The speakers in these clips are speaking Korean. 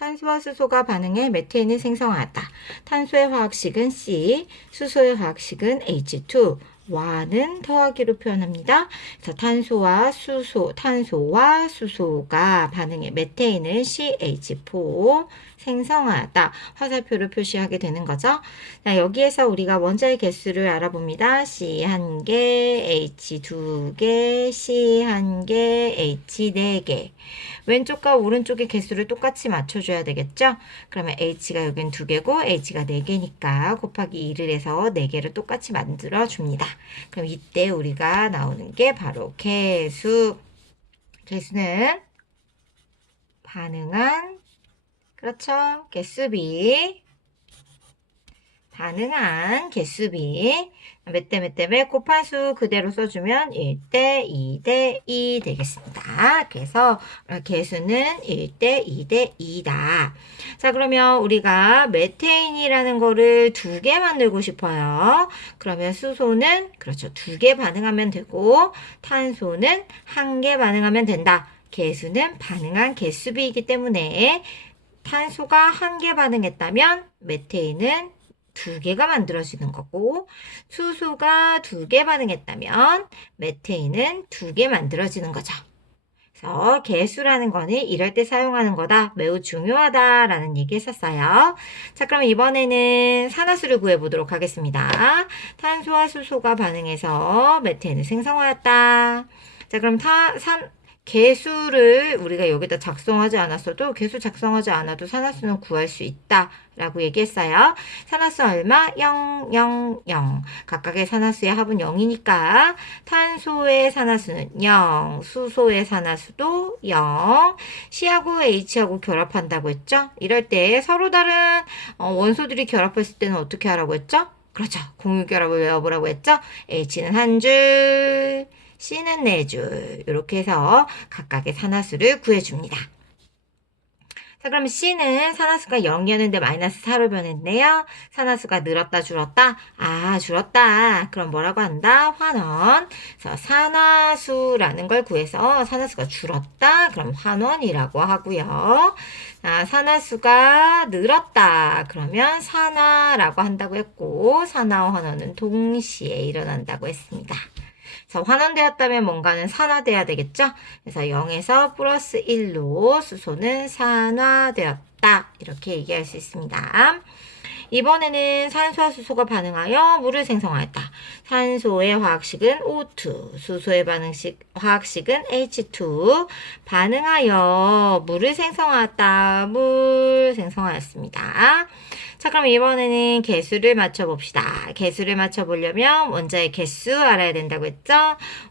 탄소와 수소가 반응해 메테인을 생성하였다. 탄소의 화학식은 C, 수소의 화학식은 H2, 와는 더하기로 표현합니다. 그래서 탄소와 수소가 반응해 메테인을 CH4 생성하였다. 화살표로 표시하게 되는 거죠. 자, 여기에서 우리가 원자의 개수를 알아봅니다. C 1개, H 2개, C 1개, H 4개. 왼쪽과 오른쪽의 개수를 똑같이 맞춰줘야 되겠죠? 그러면 H가 여긴 2개고 H가 4개니까 곱하기 2를 해서 4개를 똑같이 만들어줍니다. 그럼 이때 우리가 나오는 게 바로 개수. 개수는 반응한, 그렇죠? 개수비. 반응한 개수비. 몇 대 몇 대 몇 곱한 수 그대로 써주면 1대 2대 2 되겠습니다. 그래서 개수는 1대 2대 2다. 자, 그러면 우리가 메테인이라는 거를 2개 만들고 싶어요. 그러면 수소는 그렇죠. 2개 반응하면 되고 탄소는 1개 반응하면 된다. 개수는 반응한 개수비이기 때문에 탄소가 1개 반응했다면 메테인은 2개가 만들어지는 거고 수소가 2개 반응했다면 메테인은 2개 만들어지는 거죠. 그래서 개수라는 거는 이럴 때 사용하는 거다. 매우 중요하다라는 얘기 했었어요. 자, 그럼 이번에는 산화수를 구해보도록 하겠습니다. 탄소와 수소가 반응해서 메테인을 생성하였다. 자, 그럼 개수를 우리가 여기다 작성하지 않았어도 개수 작성하지 않아도 산화수는 구할 수 있다 라고 얘기했어요. 산화수 얼마? 0, 0, 0. 각각의 산화수의 합은 0이니까 탄소의 산화수는 0, 수소의 산화수도 0. C하고 H하고 결합한다고 했죠? 이럴 때 서로 다른 원소들이 결합했을 때는 어떻게 하라고 했죠? 그렇죠. 공유결합을 외워보라고 했죠? H는 한 줄, C는 4줄. 이렇게 해서 각각의 산화수를 구해줍니다. 자, 그럼 C는 산화수가 0이었는데 마이너스 4로 변했네요. 산화수가 늘었다, 줄었다? 아, 줄었다. 그럼 뭐라고 한다? 환원. 그래서 산화수라는 걸 구해서 산화수가 줄었다. 그럼 환원이라고 하고요. 자, 산화수가 늘었다. 그러면 산화라고 한다고 했고, 산화와 환원은 동시에 일어난다고 했습니다. 그래서 환원되었다면 뭔가는 산화돼야 되겠죠? 그래서 0에서 플러스 1로 수소는 산화되었다. 이렇게 얘기할 수 있습니다. 이번에는 산소와 수소가 반응하여 물을 생성하였다. 산소의 화학식은 O2, 수소의 화학식은 H2. 반응하여 물을 생성하였다. 물 생성하였습니다. 자, 그럼 이번에는 개수를 맞춰봅시다. 개수를 맞춰보려면 원자의 개수 알아야 된다고 했죠?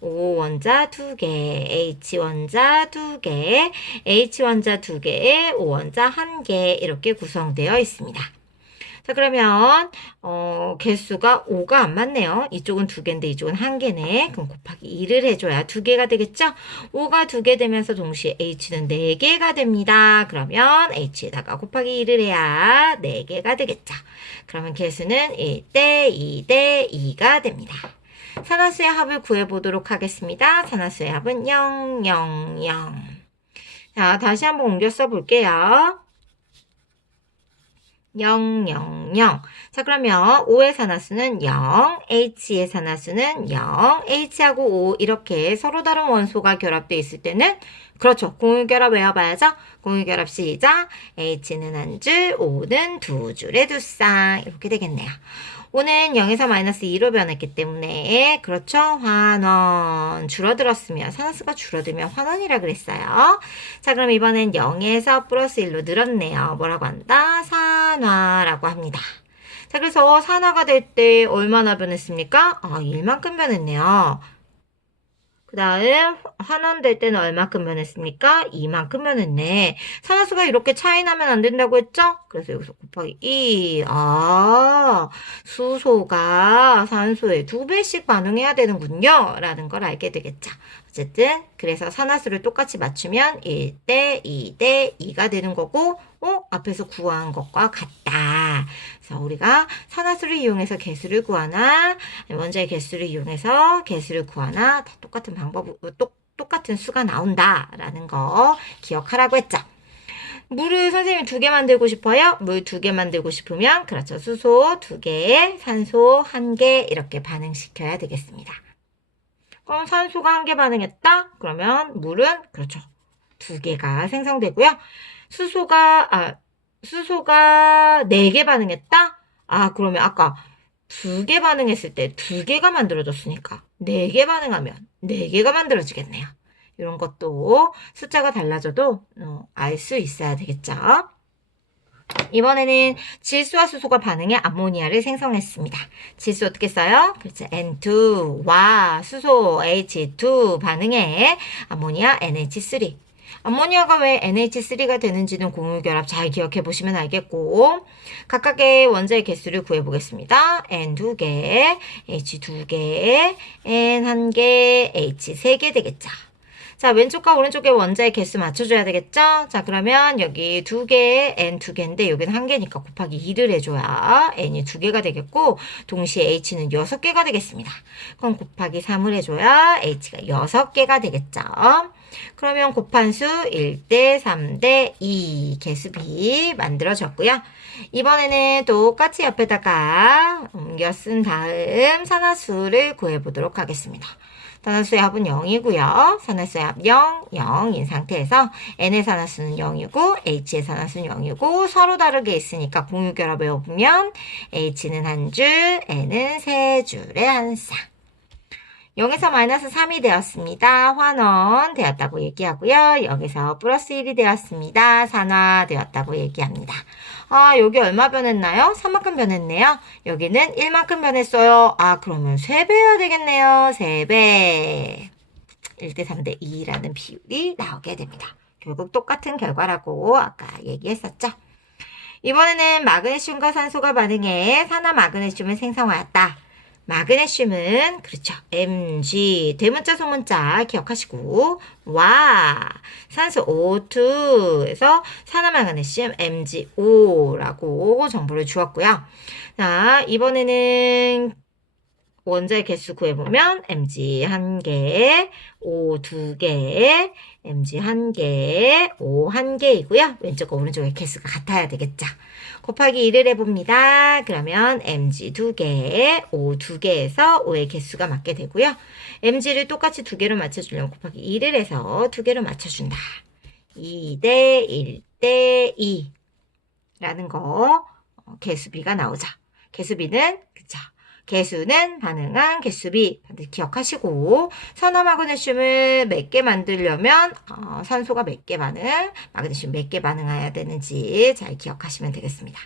O 원자 2개, H 원자 2개, H 원자 2개에 O 원자 1개 이렇게 구성되어 있습니다. 자, 그러면 개수가 5가 안 맞네요. 이쪽은 2개인데 이쪽은 1개네. 그럼 곱하기 2를 해줘야 2개가 되겠죠? 5가 2개 되면서 동시에 H는 4개가 됩니다. 그러면 H에다가 곱하기 2를 해야 4개가 되겠죠. 그러면 개수는 1대 2대 2가 됩니다. 산화수의 합을 구해보도록 하겠습니다. 산화수의 합은 0, 0, 0. 자, 다시 한번 옮겨 써볼게요. 0, 0, 0. 자, 그러면 O의 산화수는 0, H의 산화수는 0, H하고 O 이렇게 서로 다른 원소가 결합되어 있을 때는 그렇죠. 공유결합 외워봐야죠. 공유결합 시작. H는 한 줄, O는 2줄에 2쌍 이렇게 되겠네요. O는 0에서 마이너스 2로 변했기 때문에 그렇죠. 환원. 줄어들었으면 산화수가 줄어들면 환원이라 그랬어요. 자, 그럼 이번엔 0에서 플러스 1로 늘었네요. 뭐라고 한다? 산화라고 합니다. 자, 그래서 산화가 될 때 얼마나 변했습니까? 1만큼 변했네요. 그 다음 환원될 때는 얼마큼 변했습니까? 2만큼 변했네. 산화수가 이렇게 차이 나면 안 된다고 했죠? 그래서 여기서 곱하기 2. 수소가 산소에 2배씩 반응해야 되는군요. 라는 걸 알게 되겠죠. 어쨌든 그래서 산화수를 똑같이 맞추면 1대 2대 2가 되는 거고 앞에서 구한 것과 같다. 그래서 우리가 산화수를 이용해서 개수를 구하나 원자의 개수를 이용해서 개수를 구하나 다 똑같은 수가 나온다라는 거 기억하라고 했죠. 물을 선생님이 2개 만들고 싶어요? 물 2개 만들고 싶으면 그렇죠. 수소 2개, 산소 1개 이렇게 반응시켜야 되겠습니다. 그럼 산소가 1개 반응했다? 그러면 물은 그렇죠. 2개가 생성되고요. 수소가 4개 반응했다? 그러면 아까 2개 반응했을 때 2개가 만들어졌으니까 4개 반응하면 4개가 만들어지겠네요. 이런 것도 숫자가 달라져도 알 수 있어야 되겠죠. 이번에는 질소와 수소가 반응해 암모니아를 생성했습니다. 질소 어떻게 써요? 그렇죠. N2와 수소 H2 반응해 암모니아 NH3. 암모니아가 왜 NH3가 되는지는 공유결합 잘 기억해 보시면 알겠고, 각각의 원자의 개수를 구해 보겠습니다. N 2개, H 2개, N 1개, H 3개 되겠죠. 자, 왼쪽과 오른쪽의 원자의 개수 맞춰줘야 되겠죠? 자, 그러면 여기 2개, N 2개인데 여기는 1개니까 곱하기 2를 해줘야 N이 2개가 되겠고, 동시에 H는 6개가 되겠습니다. 그럼 곱하기 3을 해줘야 H가 6개가 되겠죠? 그러면 곱한수 1대 3대 2 개수비 만들어졌고요. 이번에는 똑같이 옆에다가 옮겨 쓴 다음 산화수를 구해보도록 하겠습니다. 산화수의 합은 0이고요. 산화수의 합 0, 0인 상태에서 N의 산화수는 0이고 H의 산화수는 0이고 서로 다르게 있으니까 공유결합을 해보면 H는 한 줄, N은 세 줄의 한 쌍. 0에서 마이너스 3이 되었습니다. 환원 되었다고 얘기하고요. 0에서 플러스 1이 되었습니다. 산화되었다고 얘기합니다. 여기 얼마 변했나요? 3만큼 변했네요. 여기는 1만큼 변했어요. 그러면 3배 해야 되겠네요. 3배. 1대 3대 2라는 비율이 나오게 됩니다. 결국 똑같은 결과라고 아까 얘기했었죠. 이번에는 마그네슘과 산소가 반응해 산화 마그네슘을 생성하였다. 마그네슘은 그렇죠. Mg 대문자 소문자 기억하시고 산소 O2에서 산화 마그네슘 MgO라고 정보를 주었고요. 자, 이번에는 원자의 개수 구해보면 Mg 1개, O 2개, Mg 1개, O 1개이고요. 왼쪽과 오른쪽의 개수가 같아야 되겠죠. 곱하기 1을 해봅니다. 그러면 Mg 2개, O 2개에서 O의 개수가 맞게 되고요. Mg를 똑같이 2개로 맞춰주려면 곱하기 1을 해서 2개로 맞춰준다. 2대 1대 2라는 거 개수비가 나오죠. 개수비는 그쵸. 개수는 반응한 개수비 기억하시고 산화 마그네슘을 몇 개 만들려면 산소가 몇 개 반응, 마그네슘 몇 개 반응해야 되는지 잘 기억하시면 되겠습니다.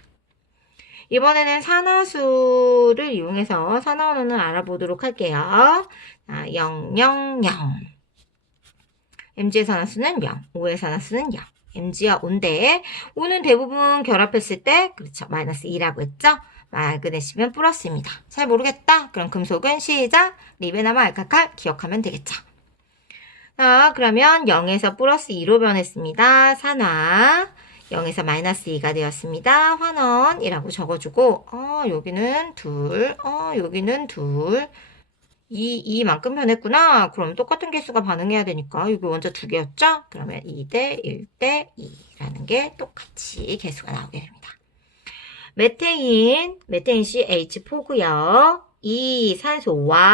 이번에는 산화수를 이용해서 산화원을 알아보도록 할게요. 0, 0, 0. Mg의 산화수는 0, O의 산화수는 0. Mg와 O인데 O는 대부분 결합했을 때 그렇죠. 마이너스 2라고 했죠. 마그네슘은 플러스입니다. 잘 모르겠다. 그럼 금속은 시작. 리베나마 알카칼 기억하면 되겠죠. 자, 그러면 0에서 플러스 2로 변했습니다. 산화. 0에서 마이너스 2가 되었습니다. 환원이라고 적어주고 여기는 둘, 여기는 둘. 2만큼 변했구나. 그럼 똑같은 개수가 반응해야 되니까 여기 원자 2개였죠? 그러면 2대 1대 2라는 게 똑같이 개수가 나오게 됩니다. 메테인 CH4고요. 이산소와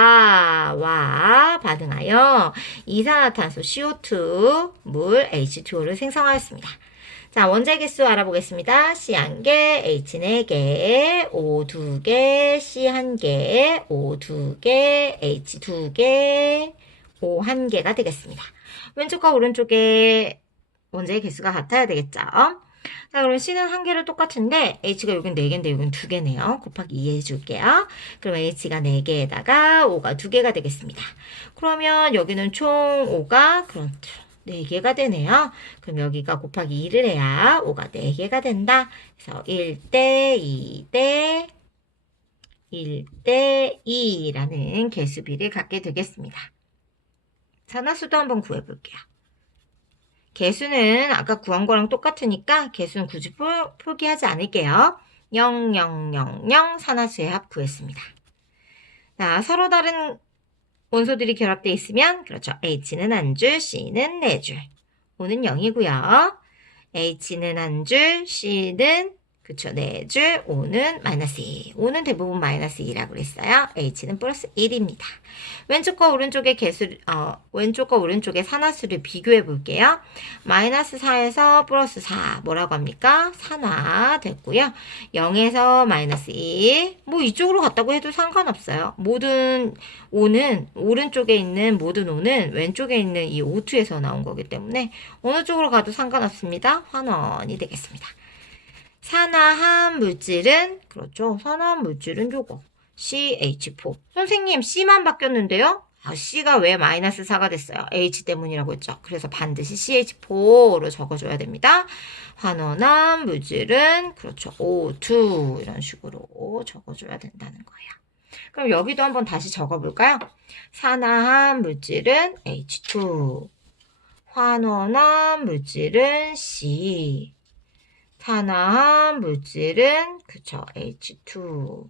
반응하여 이산화탄소 CO2, 물 H2O를 생성하였습니다. 자, 원자의 개수 알아보겠습니다. C 1개, H 4개, O 2개, C 1개, O 2개, H 2개, O 1개가 되겠습니다. 왼쪽과 오른쪽에 원자의 개수가 같아야 되겠죠? 자, 그럼 C는 1개로 똑같은데 H가 여긴 4개인데 여긴 2개네요. 곱하기 2 해줄게요. 그럼 H가 4개에다가 O가 2개가 되겠습니다. 그러면 여기는 총 O가 그렇죠. 4개가 되네요. 그럼 여기가 곱하기 2를 해야 O가 4개가 된다. 그래서 1대 2대 1대 2라는 개수비를 갖게 되겠습니다. 산화수도 한번 구해볼게요. 개수는 아까 구한 거랑 똑같으니까 개수는 굳이 표기하지 않을게요. 0, 0, 0, 0 산화수의 합 구했습니다. 자, 서로 다른 원소들이 결합되어 있으면 그렇죠. H는 한 줄, C는 4줄. O는 0이고요. H는 한 줄, C는 그쵸, 네 줄, O는 마이너스 2. O는 대부분 마이너스 2라고 그랬어요. H는 플러스 1입니다. 왼쪽과 오른쪽의 왼쪽과 오른쪽의 산화수를 비교해 볼게요. 마이너스 4에서 플러스 4, 뭐라고 합니까? 산화 됐고요. 0에서 마이너스 2, 뭐 이쪽으로 갔다고 해도 상관없어요. 모든 O는, 오른쪽에 있는 모든 O는 왼쪽에 있는 이 O2에서 나온 거기 때문에 어느 쪽으로 가도 상관없습니다. 환원이 되겠습니다. 산화한 물질은 그렇죠. 산화한 물질은 요거 CH4. 선생님 C만 바뀌었는데요. C가 왜 마이너스 4가 됐어요? H 때문이라고 했죠. 그래서 반드시 CH4로 적어줘야 됩니다. 환원한 물질은 그렇죠. O2 이런 식으로 적어줘야 된다는 거예요. 그럼 여기도 한번 다시 적어볼까요? 산화한 물질은 H2. 환원한 물질은 C. 산화한 물질은 그쵸 H2.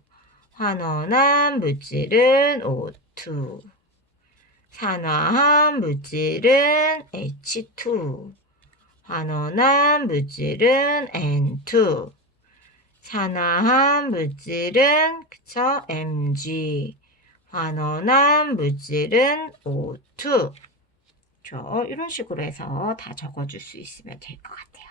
환원한 물질은 O2. 산화한 물질은 H2. 환원한 물질은 N2. 산화한 물질은 그쵸 Mg. 환원한 물질은 O2. 이런 식으로 해서 다 적어줄 수 있으면 될 것 같아요.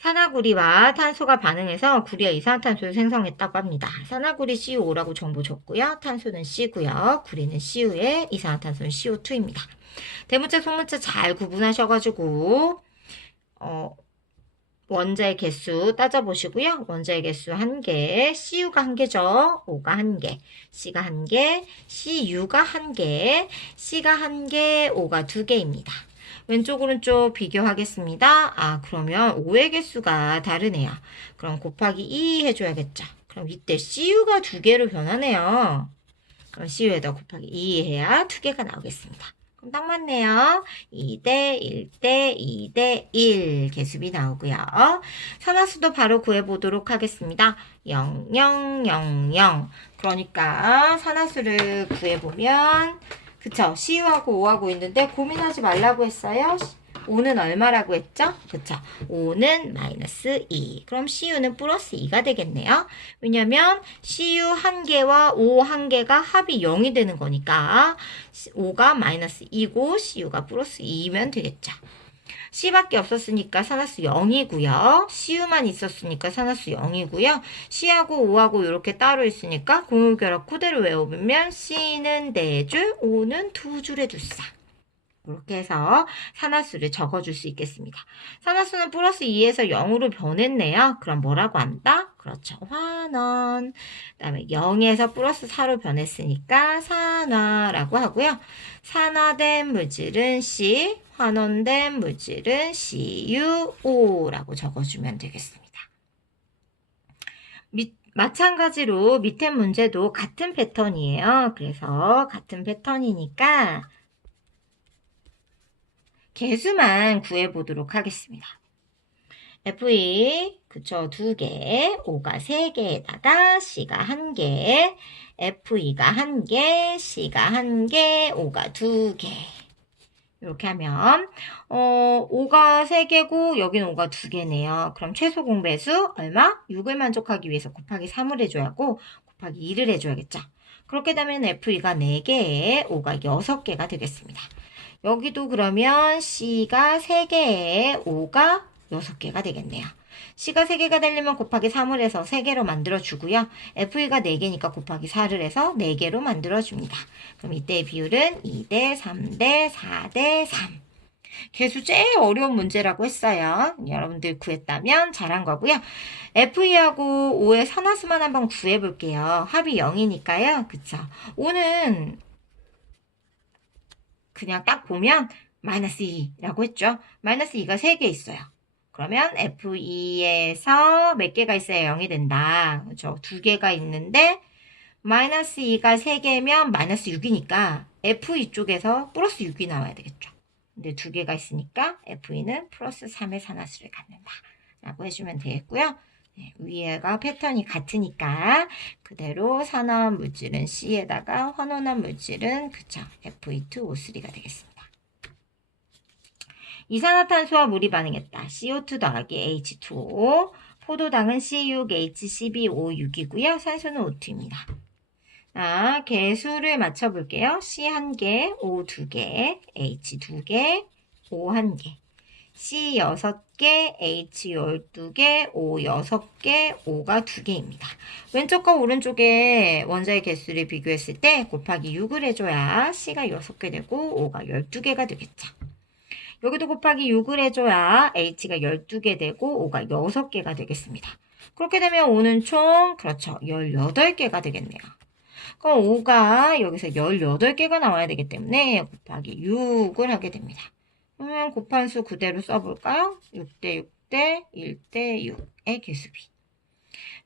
산화구리와 탄소가 반응해서 구리와 이산화탄소를 생성했다고 합니다. 산화구리 CO5라고 정보 줬고요. 탄소는 C고요. 구리는 CU에 이산화탄소는 CO2입니다. 대문자, 소문자 잘 구분하셔가지고 원자의 개수 따져보시고요. 원자의 개수 1개, CU가 1개죠. O가 1개, C가 1개, CU가 1개, C가 1개, O가 2개입니다. 왼쪽 오른쪽 비교하겠습니다. 그러면 O의 개수가 다르네요. 그럼 곱하기 2 해줘야겠죠. 그럼 이때 CU가 2개로 변하네요. 그럼 CU에다 곱하기 2 해야 2개가 나오겠습니다. 그럼 딱 맞네요. 2대 1대 2대 1 개수비 나오고요. 산화수도 바로 구해보도록 하겠습니다. 0, 0, 0, 0. 그러니까 산화수를 구해보면 그쵸? CU하고 O하고 있는데 고민하지 말라고 했어요. O는 얼마라고 했죠? 그쵸? O는 마이너스 2. 그럼 CU는 플러스 2가 되겠네요. 왜냐면 CU 1개와 O 1개가 합이 0이 되는 거니까 O가 마이너스 2고 CU가 플러스 2면 되겠죠. C밖에 없었으니까 산화수 0이고요. CU만 있었으니까 산화수 0이고요. C하고 O하고 이렇게 따로 있으니까 공유결합 그대로 외우면 C는 4줄, O는 2줄에 두싸. 이렇게 해서 산화수를 적어줄 수 있겠습니다. 산화수는 플러스 2에서 0으로 변했네요. 그럼 뭐라고 한다? 그렇죠. 환원. 그 다음에 0에서 플러스 4로 변했으니까 산화라고 하고요. 산화된 물질은 C, 환원된 물질은 CuO라고 적어주면 되겠습니다. 마찬가지로 밑에 문제도 같은 패턴이에요. 그래서 같은 패턴이니까 개수만 구해보도록 하겠습니다. F2, 그쵸, 2개, O가 3개에다가 C가 1개, F2가 1개, C가 1개, O가 2개. 이렇게 하면, O가 3개고, 여기는 O가 2개네요. 그럼 최소 공배수 얼마? 6을 만족하기 위해서 곱하기 3을 해줘야 하고, 곱하기 2를 해줘야겠죠. 그렇게 되면 F2가 4개에 O가 6개가 되겠습니다. 여기도 그러면 C가 3개에 O가 6개가 되겠네요. C가 3개가 되려면 곱하기 3을 해서 3개로 만들어주고요. F가 4개니까 곱하기 4를 해서 4개로 만들어줍니다. 그럼 이때의 비율은 2대 3대 4대 3. 개수 제일 어려운 문제라고 했어요. 여러분들 구했다면 잘한 거고요. F2하고 O의 산화수만 한번 구해볼게요. 합이 0이니까요. 그쵸? O는 그냥 딱 보면 마이너스 2라고 했죠. 마이너스 2가 3개 있어요. 그러면 F2에서 몇 개가 있어야 0이 된다. 그렇죠? 2개가 있는데 마이너스 2가 3개면 마이너스 6이니까 F2 쪽에서 플러스 6이 나와야 되겠죠. 근데 2개가 있으니까 F2는 플러스 3의 산화수를 갖는다. 라고 해주면 되겠고요. 네, 위에가 패턴이 같으니까 그대로 산화한 물질은 C에다가 환원한 물질은 그쵸 F2O3가 되겠습니다. 이산화탄소와 물이 반응했다. CO2 더하기 H2O. 포도당은 C6, HCbO6이고요. 산소는 O2입니다. 자, 개수를 맞춰볼게요. C 1개, O 2개, H 2개, O 1개. C 6개, H 12개, O 6개, O가 2개입니다. 왼쪽과 오른쪽에 원자의 개수를 비교했을 때 곱하기 6을 해줘야 C가 6개 되고 O가 12개가 되겠죠. 여기도 곱하기 6을 해줘야 H가 12개 되고 O가 6개가 되겠습니다. 그렇게 되면 O는 총, 그렇죠, 18개가 되겠네요. 그럼 5가 여기서 18개가 나와야 되기 때문에 곱하기 6을 하게 됩니다. 그러면 곱한 수 그대로 써볼까요? 6대 6대 1대 6의 개수비.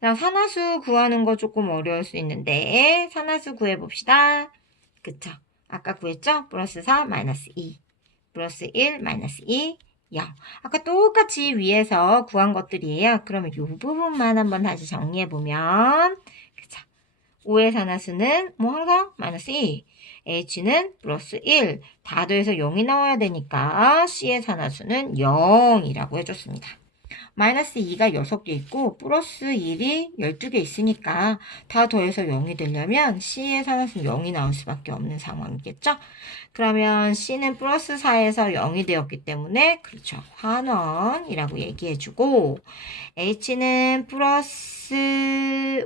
산화수 구하는 거 조금 어려울 수 있는데 산화수 구해봅시다. 그쵸? 아까 구했죠? 플러스 4, 마이너스 2. 플러스 1, 마이너스 2, 0. 아까 똑같이 위에서 구한 것들이에요. 그러면 이 부분만 한번 다시 정리해보면, 그쵸? 5의 산화수는 뭐 항상 마이너스 2, H는 플러스 1, 다 더해서 0이 나와야 되니까 C의 산화수는 0이라고 해줬습니다. 마이너스 2가 6개 있고 플러스 1이 12개 있으니까 다 더해서 0이 되려면 C의 산화수는 0이 나올 수밖에 없는 상황이겠죠? 그러면 C는 플러스 4에서 0이 되었기 때문에 그렇죠. 환원이라고 얘기해주고 H는 플러스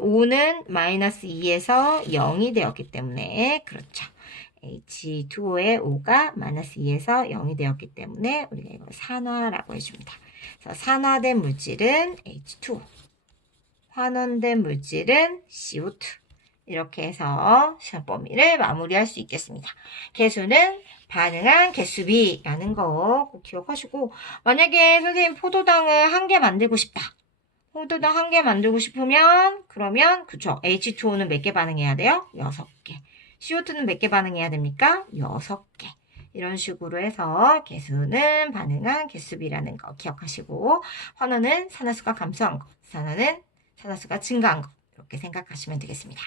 5는 마이너스 2에서 0이 되었기 때문에 그렇죠. H2O의 5가 마이너스 2에서 0이 되었기 때문에 우리가 이걸 산화라고 해줍니다. 그래서 산화된 물질은 H2O, 환원된 물질은 CO2. 이렇게 해서 시험 범위를 마무리할 수 있겠습니다. 개수는 반응한 개수비라는 거 꼭 기억하시고, 만약에 선생님 포도당을 1개 만들고 싶다. 포도당 1개 만들고 싶으면 그러면 그쵸, H2O는 몇 개 반응해야 돼요? 6개. CO2는 몇 개 반응해야 됩니까? 6개. 이런 식으로 해서 개수는 반응한 개수비라는 거 기억하시고, 환원은 산화수가 감소한 거, 산화는 산화수가 증가한 거, 이렇게 생각하시면 되겠습니다.